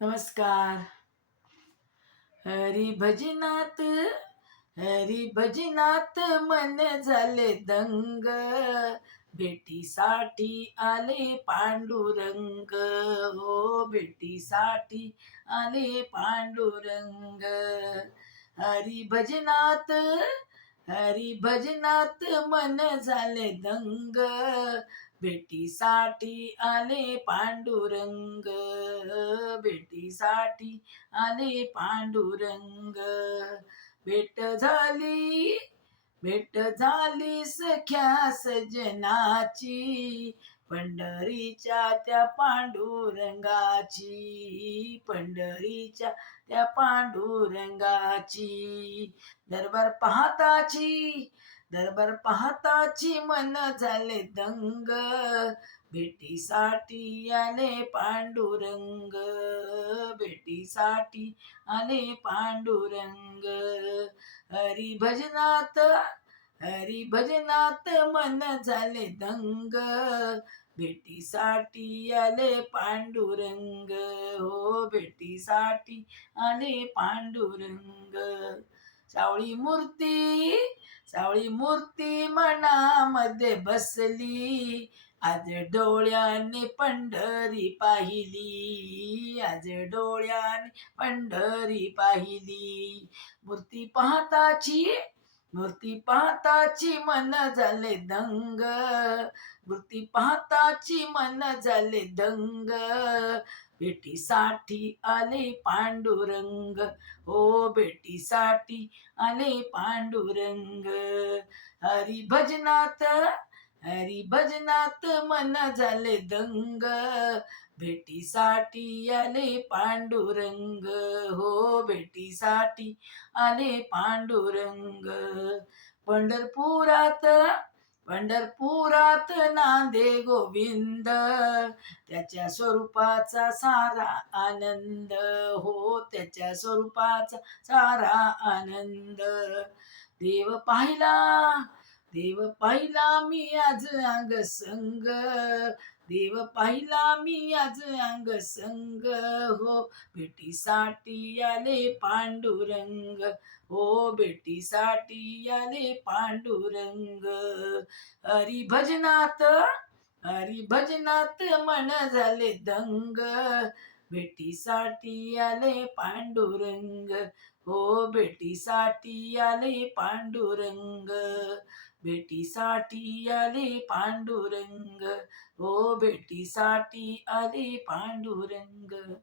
नमस्कार. हरी भजनात हरी भजनात मन झाले दंग. भेटीसाठी आले पांडुरंग. हो भेटीसाठी आले पांडुरंग. हरी भजनात हरी भजनात मन झाले दंग. भेटीसाठी आले पांडुरंग भेटीसाठी आले पांडुरंग. भेट झाली भेट झाली सख्या सजनाची पंढरीच्या त्या पांडुरंगाची. पंढरीच्या त्या पांडुरंगाची. दरबार पाहताची दरबार पाहताची मन झाले दंग. भेटीसाठी आले पांडुरंग भेटीसाठी आले पांडुरंग. हरी भजनात हरी भजनात मन झाले दंग. भेटीसाठी आले पांडुरंग. हो भेटीसाठी आले पांडुरंग. सावळी मूर्ती सावळी मूर्ती मनामध्ये बसली. आज डोळ्याने पंढरी पाहिली. आज डोळ्याने पंढरी पाहिली. मूर्ती पाहताची मूर्ती पाहताची मन झाले दंग. मूर्ती पाहताची मन झाले दंग. भेटीसाठी आले पांडुरंग. हो भेटीसाठी आले पांडुरंग. हरी भजनात हरी भजनात मन झाले दंग. भेटीसाठी आले पांडुरंग. हो भेटीसाठी आले पांडुरंग. पंढरपुरात पंढरपुरात नांदे गोविंद. त्याच्या स्वरूपाचा सारा आनंद. हो त्याच्या स्वरूपाचा सारा आनंद. देव पाहिला देव पाहिला मी आज अंग संग. देव पाहिला मी आज अंग संग. हो भेटीसाठी आले पांडुरंग. हो भेटीसाठी आले पांडुरंग. हरी भजनात हरी भजनात मन झाले दंग. भेटीसाठी आले पांडुरंग. हो भेटीसाठी आले पांडुरंग. भेटीसाठी आले पांडुरंग. हो भेटीसाठी आले पांडुरंग.